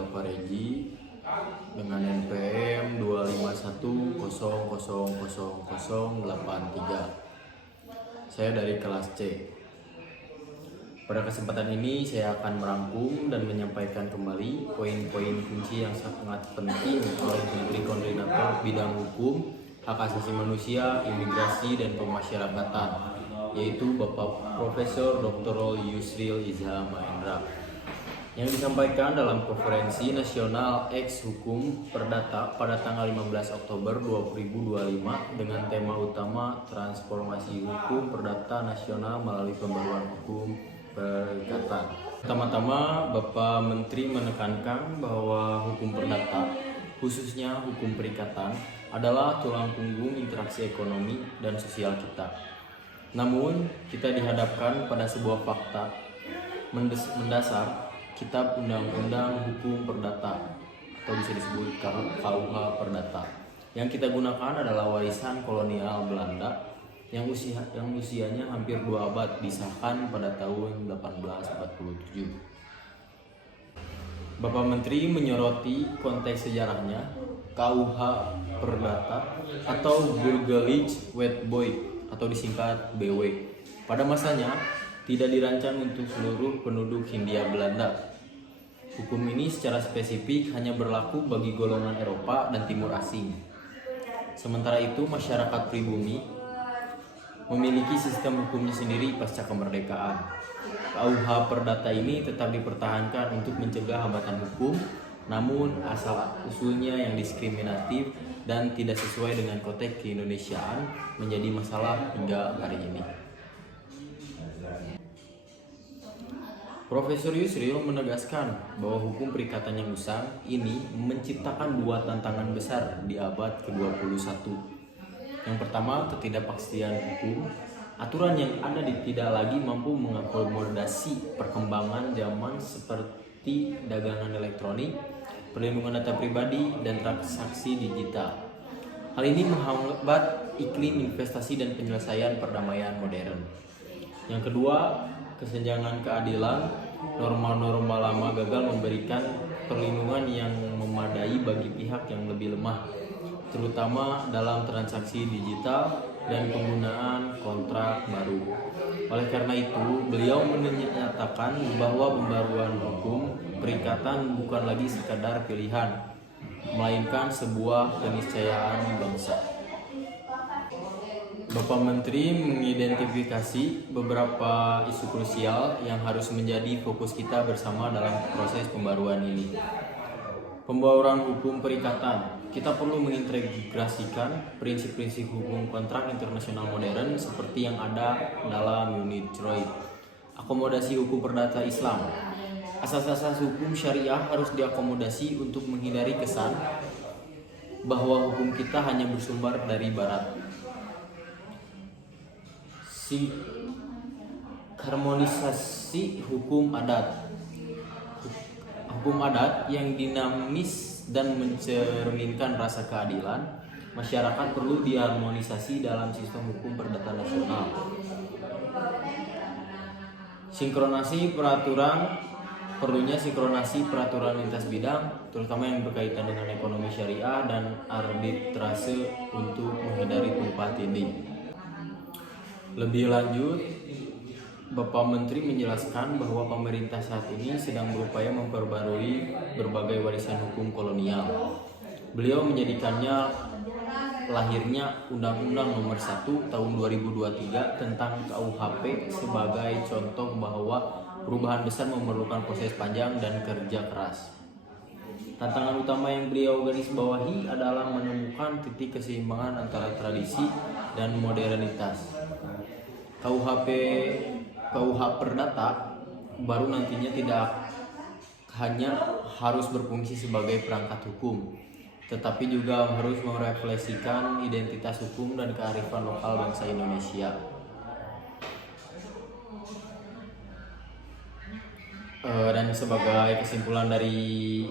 Dava Regi dengan NPM 251000083. Saya dari kelas C. Pada kesempatan ini saya akan merangkum dan menyampaikan kembali poin-poin kunci yang sangat penting oleh Menteri Koordinator Bidang Hukum, Hak Asasi Manusia, Imigrasi, dan Pemasyarakatan, yaitu Bapak Profesor Dr. Yusril Iza Mahendra, yang disampaikan dalam Konferensi Nasional Eks Hukum Perdata pada tanggal 15 Oktober 2025 dengan tema utama Transformasi Hukum Perdata Nasional melalui Pembaruan Hukum Perikatan. Pertama-tama, Bapak Menteri menekankan bahwa hukum perdata, khususnya hukum perikatan, adalah tulang punggung interaksi ekonomi dan sosial kita. Namun, kita dihadapkan pada sebuah fakta mendasar Kitab Undang-Undang Hukum Perdata atau bisa disebut KUH Perdata. Yang kita gunakan adalah warisan kolonial Belanda yang usianya hampir 2 abad, disahkan pada tahun 1847. Bapak Menteri menyoroti konteks sejarahnya. KUH Perdata atau Burgerlijk Wetboek atau disingkat BW pada masanya tidak dirancang untuk seluruh penduduk Hindia Belanda. Hukum ini secara spesifik hanya berlaku bagi golongan Eropa dan Timur Asing. Sementara itu, masyarakat pribumi memiliki sistem hukumnya sendiri pasca kemerdekaan. KUH Perdata ini tetap dipertahankan untuk mencegah hambatan hukum, namun asal-usulnya yang diskriminatif dan tidak sesuai dengan konteks keindonesiaan menjadi masalah hingga hari ini. Profesor Yusril menegaskan bahwa hukum perikatan yang usang ini menciptakan 2 tantangan besar di abad ke-21. Yang pertama, ketidakpastian hukum. Aturan yang ada tidak lagi mampu mengakomodasi perkembangan zaman seperti dagangan elektronik, perlindungan data pribadi, dan transaksi digital. Hal ini menghambat iklim investasi dan penyelesaian perdamaian modern. Yang kedua, kesenjangan keadilan. Norma-norma lama gagal memberikan perlindungan yang memadai bagi pihak yang lebih lemah, terutama dalam transaksi digital dan penggunaan kontrak baru. Oleh karena itu, beliau menyatakan bahwa pembaruan hukum perikatan bukan lagi sekadar pilihan, melainkan sebuah keniscayaan bangsa. Bapak Menteri mengidentifikasi beberapa isu krusial yang harus menjadi fokus kita bersama dalam proses pembaruan ini. Pembaruan hukum perikatan, kita perlu mengintegrasikan prinsip-prinsip hukum kontrak internasional modern seperti yang ada dalam unit Troy. Akomodasi hukum perdata Islam. Asas-asas hukum syariah harus diakomodasi untuk menghindari kesan bahwa hukum kita hanya bersumber dari barat. Harmonisasi hukum adat. Hukum adat yang dinamis dan mencerminkan rasa keadilan masyarakat perlu diharmonisasi dalam sistem hukum perdata nasional. Perlunya sinkronasi peraturan lintas bidang, terutama yang berkaitan dengan ekonomi syariah dan arbitrase untuk menghindari tumpang tindih. Lebih lanjut, Bapak Menteri menjelaskan bahwa pemerintah saat ini sedang berupaya memperbarui berbagai warisan hukum kolonial. Beliau menjadikannya lahirnya Undang-Undang Nomor 1 Tahun 2023 tentang KUHP sebagai contoh bahwa perubahan besar memerlukan proses panjang dan kerja keras. Tantangan utama yang beliau garis bawahi adalah menemukan titik keseimbangan antara tradisi dan modernitas. KUH Perdata baru nantinya tidak hanya harus berfungsi sebagai perangkat hukum, tetapi juga harus merefleksikan identitas hukum dan kearifan lokal bangsa Indonesia. Dan sebagai kesimpulan dari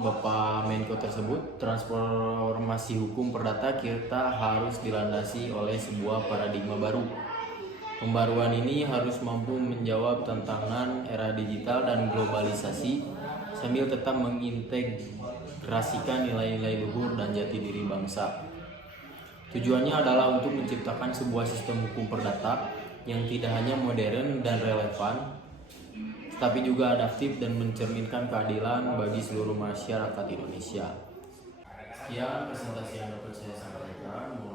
Bapak Menko tersebut, transformasi hukum perdata kita harus dilandasi oleh sebuah paradigma baru. Pembaruan ini harus mampu menjawab tantangan era digital dan globalisasi sambil tetap mengintegrasikan nilai-nilai luhur dan jati diri bangsa. Tujuannya adalah untuk menciptakan sebuah sistem hukum perdata yang tidak hanya modern dan relevan, tapi juga adaptif dan mencerminkan keadilan bagi seluruh masyarakat Indonesia. Sekian presentasi yang dapat saya sampaikan.